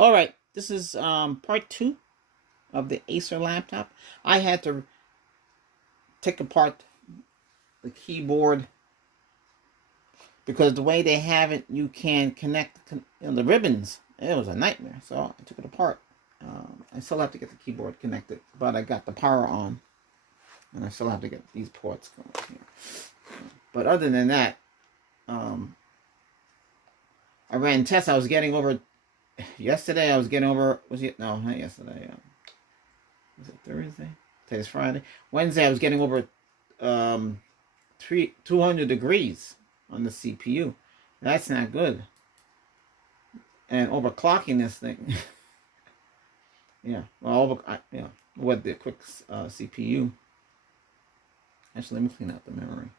All right, this is part 2 of the Acer laptop. I had to take apart the keyboard because the way they have it, you can connect the ribbons. It was a nightmare, so I took it apart. I still have to get the keyboard connected, but I got the power on, and I still have to get these ports going here. But other than that, I ran tests. I was getting over. Yesterday I was getting over. Was it? No, not yesterday. Was it Thursday? Today's Friday. Wednesday I was getting over 200 degrees on the CPU. That's not good. And overclocking this thing. Yeah. Well, with the quick CPU. Actually, let me clean out the memory.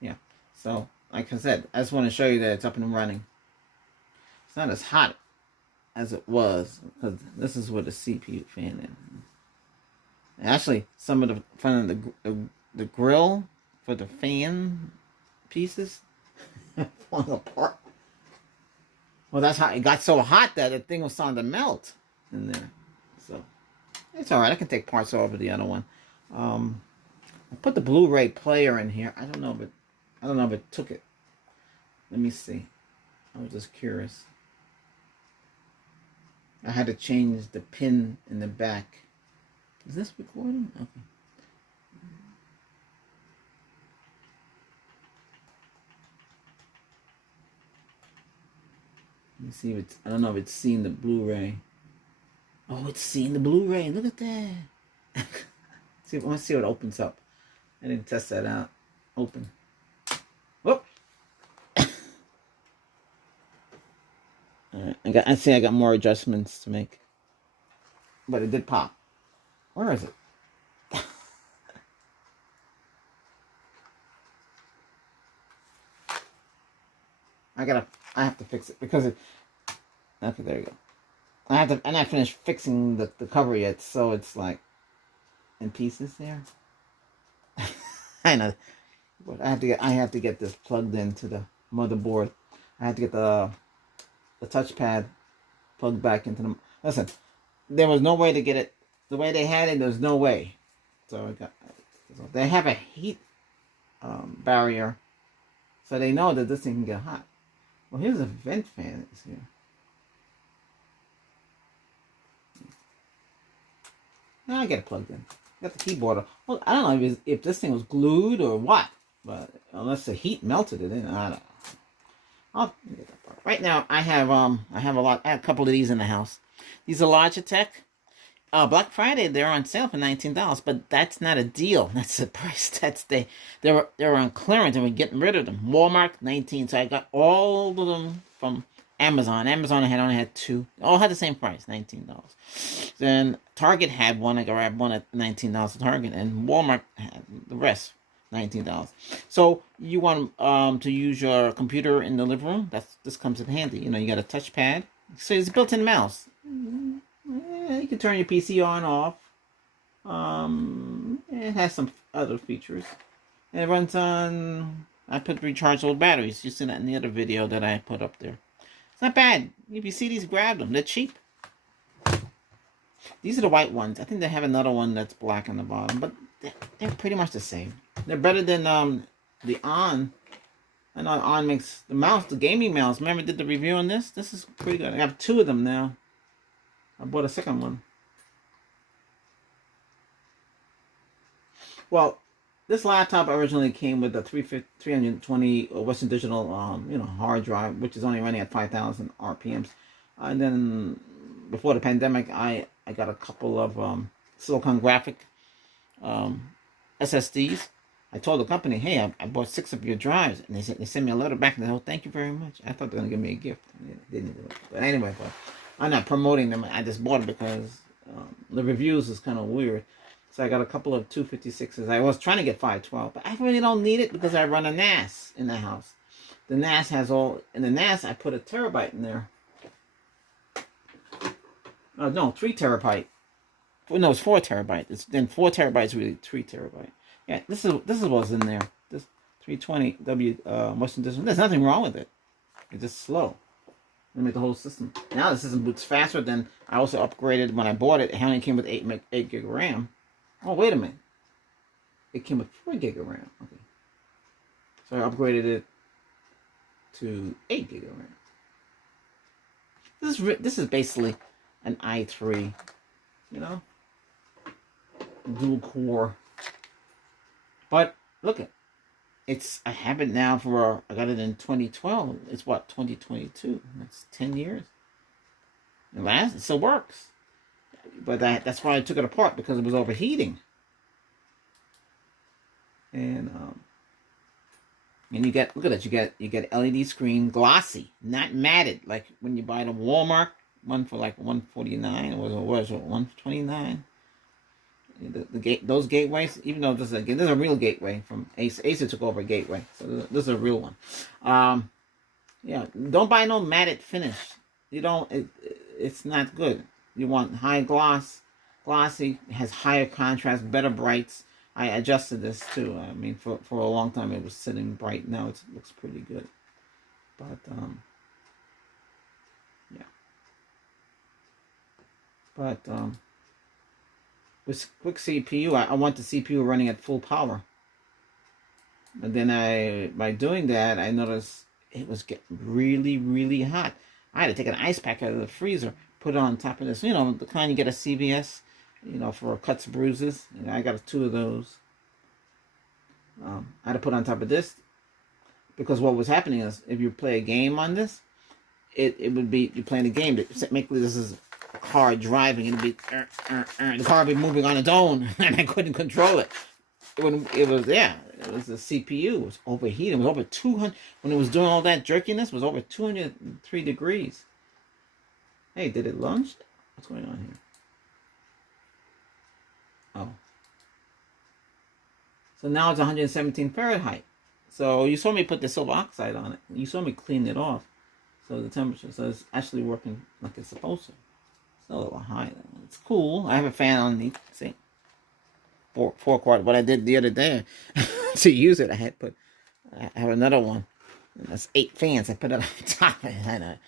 Yeah. So, like I said, I just want to show you that it's up and running. It's not as hot as it was because this is where the CPU fan is. Actually, some of the front of the grill for the fan pieces falling apart. Well, that's how it got so hot that the thing was starting to melt in there. So it's all right. I can take parts off of the other one. I put the Blu-ray player in here. I don't know if it took it. Let me see. I was just curious. I had to change the pin in the back. Is this recording? Okay. Let me see if it's, I don't know if it's seeing the Blu-ray. Oh, it's seeing the Blu-ray. Look at that. I want to see what opens up. I didn't test that out. Open. Whoop. Alright, I got more adjustments to make. But it did pop. Where is it? I have to fix it because okay, there you go. I'm not finished fixing the cover yet, so it's like in pieces there. I know. But I have to get this plugged into the motherboard. I have to get the touchpad plugged back into the. Listen, there was no way to get it the way they had it. There's no way. So they have a heat barrier, so they know that this thing can get hot. Well, here's a vent fan. It's here. Now I get it plugged in. Got the keyboard. Well, I don't know if this thing was glued or what, but unless the heat melted it in, I don't know. I'll get that part. Right now, I have a couple of these in the house. These are Logitech. Black Friday, they're on sale for $19, but that's not a deal. That's the price. They were on clearance and we're getting rid of them. Walmart, $19. So I got all of them from Amazon. Amazon only had 2. All had the same price, $19. Then Target had one. I grabbed one at $19 at Target, and Walmart had the rest, $19. So you want to use your computer in the living room? This comes in handy. You know, you got a touchpad. So it's a built-in mouse. You can turn your PC on and off. It has some other features. And it runs on. I put rechargeable batteries. You see that in the other video that I put up there. It's not bad. If you see these, grab them. They're cheap. These are the white ones. I think they have another one that's black on the bottom, but they're pretty much the same. They're better than the On. I know On makes the mouse, the gaming mouse. Remember, I did the review on this? This is pretty good. I have 2 of them now. I bought a second one. Well, this laptop originally came with a 320 Western Digital, hard drive, which is only running at 5,000 RPMs. And then before the pandemic, I got a couple of Silicon Graphic SSDs. I told the company, hey, I bought 6 of your drives, and they sent me a letter back and they said, oh, thank you very much. I thought they were gonna give me a gift. They didn't do it. But anyway, I'm not promoting them. I just bought it because the reviews is kind of weird. So I got a couple of 256s. I was trying to get 512, but I really don't need it because I run a NAS in the house. The NAS has all, in the NAS I put a terabyte in there. No, 3 terabyte. No, it's 4 terabyte. Then 4 terabytes really 3 terabyte. Yeah, this is what's in there. This 320W Western Digital. There's nothing wrong with it. It's just slow. They make the whole system. Now the system boots faster than I also upgraded when I bought it. It only came with 8 gig of RAM. Oh, wait a minute. It came with 4 gig of RAM. Okay. So I upgraded it to 8 gig of RAM. This is basically an i3, you know, dual core. But look at I have it now for, I got it in 2012. It's what, 2022? That's 10 years. It still works. But that's why I took it apart, because it was overheating. And you get, look at it, you get LED screen, glossy, not matted, like when you buy the Walmart one for like $149, or was it $129? Those gateways, even though this is a real gateway from Acer. Acer took over a gateway, so this is a real one. Yeah, don't buy no matted finish. You don't. It's not good. You want high glossy, has higher contrast, better brights. I adjusted this too. I mean, for a long time it was sitting bright. Now it looks pretty good. But yeah. But with quick CPU, I want the CPU running at full power. But then by doing that, I noticed it was getting really, really hot. I had to take an ice pack out of the freezer, put it on top of this. You know, the kind you get at CVS, you know, for cuts, bruises. You know, I got 2 of those. I had to put on top of this, because what was happening is, if you play a game on this, it would be, you're playing a game. Basically, this is a car driving, and it'd be the car would be moving on its own, and I couldn't control it. When it was the CPU. It was overheating. It was over 200 when it was doing all that jerkiness. It was over 203 degrees. Hey, did it launch? What's going on here? Oh. So now it's 117 Fahrenheit. So you saw me put the silver oxide on it. You saw me clean it off. So the temperature, so it's actually working like it's supposed to. It's a little high though. It's cool. I have a fan underneath. See? 4 quart. What I did the other day to use it, I have another one. That's 8 fans. I put it on top of it.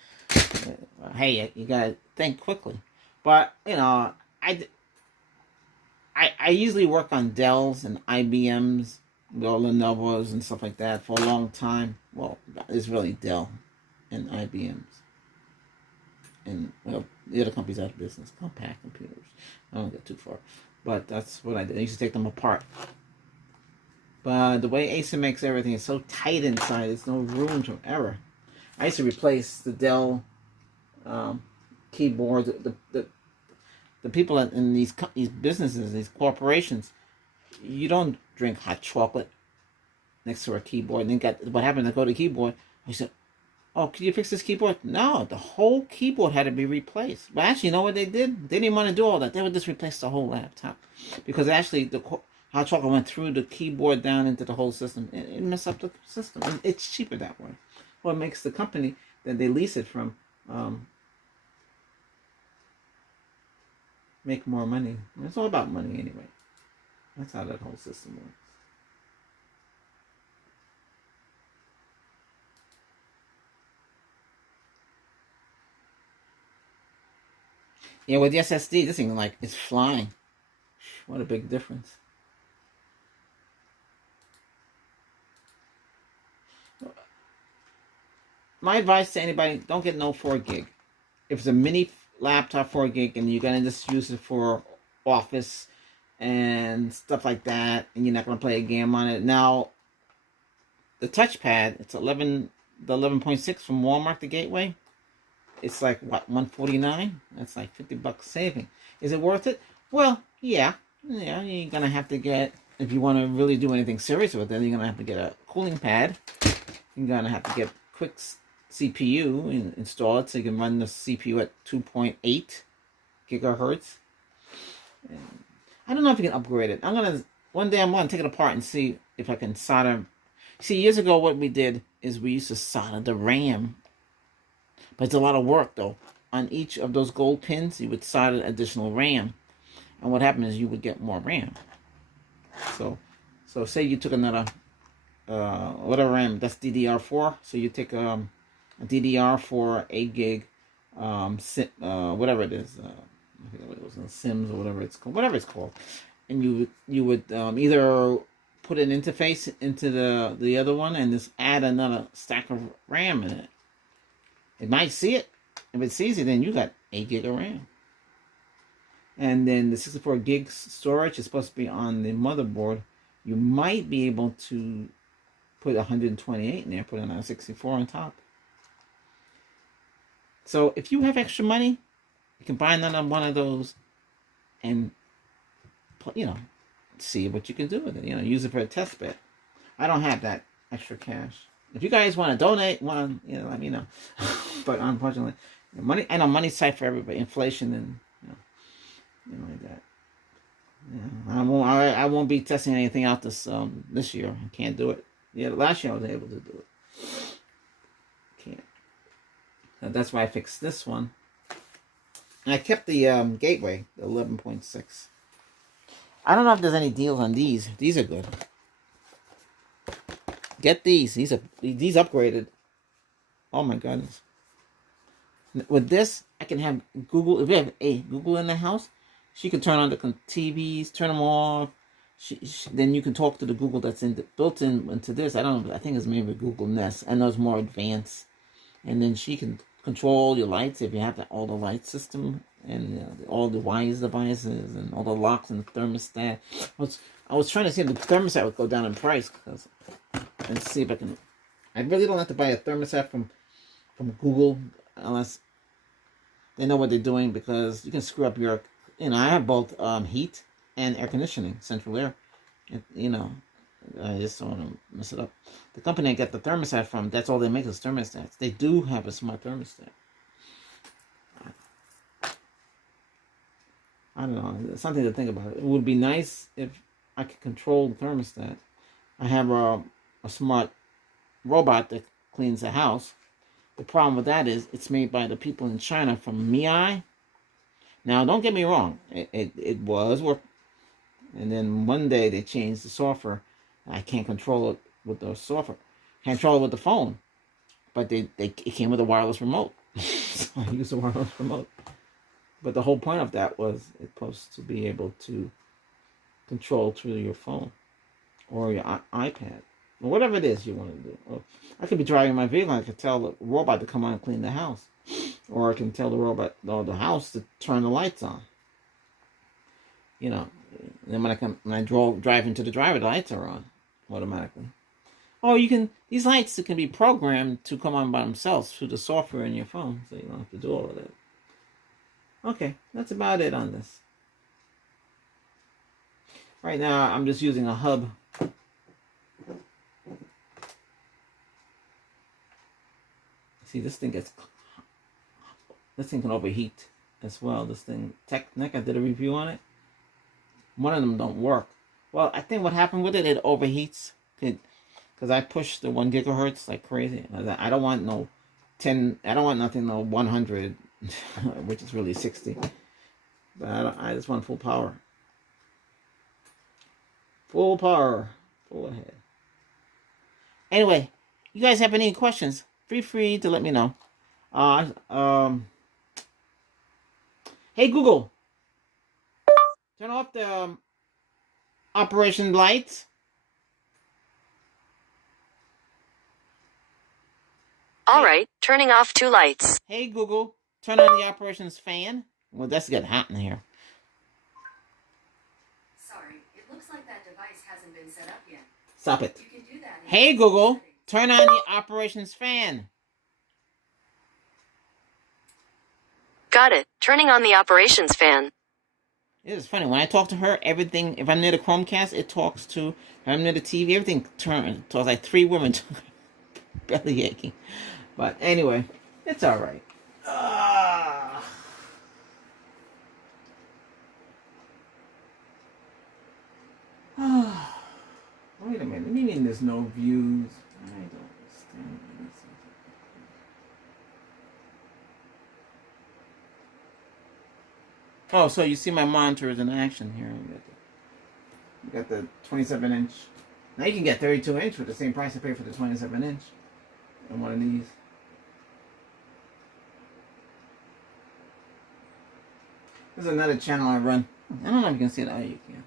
Hey, you gotta think quickly. But you know, I usually work on Dells and IBMs, or Lenovo's and stuff like that for a long time. Well, it's really Dell and IBMs. And, well, the other companies out of business. Compact computers. I don't get too far. But that's what I did. I used to take them apart. But the way Acer makes everything is so tight inside, there's no room for error. I used to replace the Dell keyboards. The people in these businesses, these corporations, you don't drink hot chocolate next to a keyboard. And then what happened? I go to the keyboard. I said, "Oh, can you fix this keyboard?" No, the whole keyboard had to be replaced. But actually, you know what they did? They didn't want to do all that. They would just replace the whole laptop, because actually the hot chocolate went through the keyboard down into the whole system. It messed up the system. And it's cheaper that way. Well, it makes the company that they lease it from make more money. It's all about money anyway. That's how that whole system works. Yeah, with the SSD, this thing like it's flying. What a big difference. My advice to anybody: don't get no 4 gig. If it's a mini laptop 4 gig and you're gonna just use it for office and stuff like that, and you're not gonna play a game on it. Now, the touchpad, it's the 11.6 from Walmart, the Gateway. It's like what, $149? That's like $50 saving. Is it worth it? Well, yeah. Yeah, you're gonna have to get, if you want to really do anything serious with it, you're gonna have to get a cooling pad. You're gonna have to get quick CPU and install it so you can run the CPU at 2.8 gigahertz. And I don't know if you can upgrade it. One day I'm gonna take it apart and see if I can solder. See, years ago what we did is we used to solder the RAM. But it's a lot of work though. On each of those gold pins, you would solder additional RAM. And what happened is you would get more RAM. So So say you took another whatever RAM, that's DDR4. So you take a DDR for 8 gig, whatever it is, I forget what it was, Sims or whatever it's called, and you would either put an interface into the other one and just add another stack of RAM in it. It might see it. If it sees it, then you got 8 gig of RAM. And then the 64 gigs storage is supposed to be on the motherboard. You might be able to put 128 in there, put another 64 on top. So if you have extra money, you can buy another one of those and, see what you can do with it. Use it for a test bed. I don't have that extra cash. If you guys want to donate one, let me know. But unfortunately, money's tight for everybody. Inflation and like that. I won't be testing anything out this year. I can't do it. Yeah, last year I was able to do it. Can't. So that's why I fixed this one. And I kept the gateway, the 11.6. I don't know if there's any deals on these. These are good. Get these. These upgraded. Oh my goodness. With this, I can have Google. If we have Google in the house, she can turn on the TVs, turn them off. Then you can talk to the Google that's built into this. I don't know. I think it's maybe Google Nest. I know it's more advanced. And then she can control your lights if you have all the light system and all the wise devices and all the locks and the thermostat. I was trying to see if the thermostat would go down in price and see if I can. I really don't have to buy a thermostat from Google unless they know what they're doing, because you can screw up your. I have both heat and air conditioning, central air. I just don't want to mess it up. The company I get the thermostat from, that's all they make is thermostats. They do have a smart thermostat. I don't know. It's something to think about. It would be nice if I could control the thermostat. I have a smart robot that cleans the house. The problem with that is it's made by the people in China from MII. Now, don't get me wrong. It was working. And then one day they changed the software. I can't control it with the software. Can't control it with the phone. But it came with a wireless remote. So I used a wireless remote. But the whole point of that was it's supposed to be able to control through your phone or your iPad or whatever it is you want to do. Or I could be driving my vehicle and I could tell the robot to come on and clean the house. Or I can tell the robot or the house to turn the lights on. And then when I drive into the driveway, the lights are on automatically. Oh, these lights can be programmed to come on by themselves through the software in your phone, so you don't have to do all of that. Okay, that's about it on this. Right now, I'm just using a hub. See, this thing can overheat as well. This thing, Technic, I did a review on it. One of them don't work. Well, I think what happened with it overheats. Because I pushed the 1 gigahertz like crazy. I don't want no 10, I don't want nothing no 100, which is really 60. But I just want full power. Full power. Full ahead. Anyway, you guys have any questions? Feel free to let me know. Hey Google, turn off the operation lights. All right, turning off 2 lights. Hey Google, turn on the operations fan. Well, that's getting hot in here. Sorry, it looks like that device hasn't been set up yet. Stop it. You can do that. Hey Google, turn on the operations fan. Got it. Turning on the operations fan. It is funny. When I talk to her, everything, if I'm near the Chromecast, it talks to, if I'm near the TV, everything turns. So it's like 3 women belly aching. But anyway, it's all right. Wait a minute. You mean there's no views? I don't understand. Oh, so you see my monitor is in action here. You got the 27-inch. Now you can get 32-inch for the same price I paid for the 27-inch in one of these. There's another channel I run. I don't know if you can see it. Oh, you can.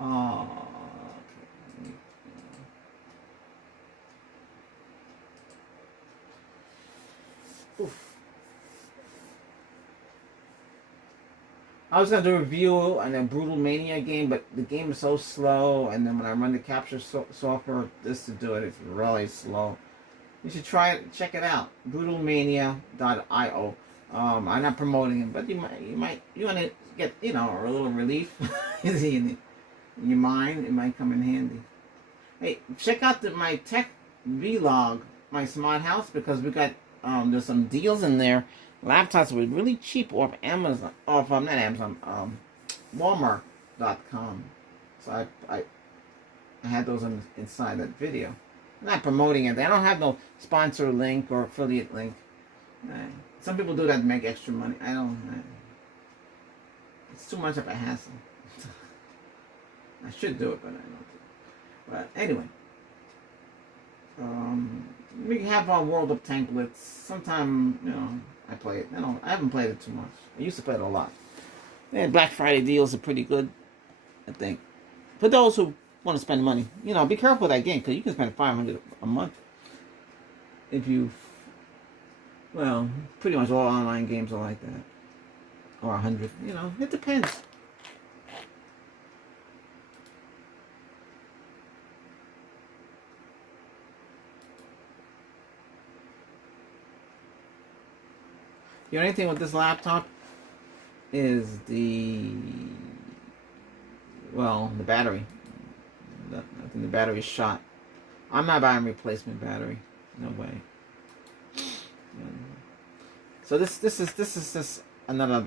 Oh, okay. Oof. I was gonna do a review on a Brutal Mania game, but the game is so slow, and then when I run the capture software just to do it, it's really slow. You should try it. Check it out. BrutalMania.io. I'm not promoting it, but you want to get a little relief in your mind. It might come in handy. Hey, check out my tech vlog, my smart house, because we got there's some deals in there. Laptops were really cheap off Amazon, not Amazon, Walmart.com. So I had those inside that video. I'm not promoting it. I don't have no sponsor link or affiliate link. Some people do that to make extra money. I don't. It's too much of a hassle. I should do it, but I don't do it. But anyway, we have our World of Tank Blitz. Sometime, I play it. I haven't played it too much. I used to play it a lot. And Black Friday deals are pretty good, I think. For those who want to spend money, be careful with that game, because you can spend $500 a month if you. Well, pretty much all online games are like that, or 100. It depends. The only thing with this laptop is the battery. I think the battery's shot. I'm not buying replacement battery. No way. So this is another.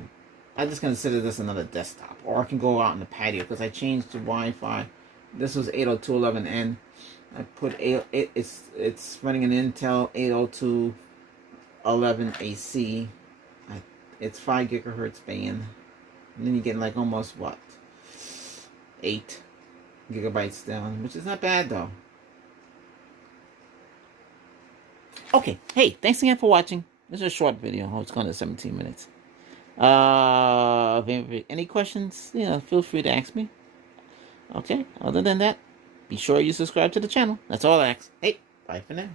I just consider this another desktop, or I can go out in the patio because I changed to Wi-Fi. This was 802.11n. I put it's running an Intel 802.11ac. It's 5 gigahertz band, and then you get like almost 8 gigabytes down, which is not bad though. Okay, hey, thanks again for watching. This is a short video. It's going to 17 minutes. Any questions? Feel free to ask me. Okay. Other than that, be sure you subscribe to the channel. That's all I ask. Hey, bye for now.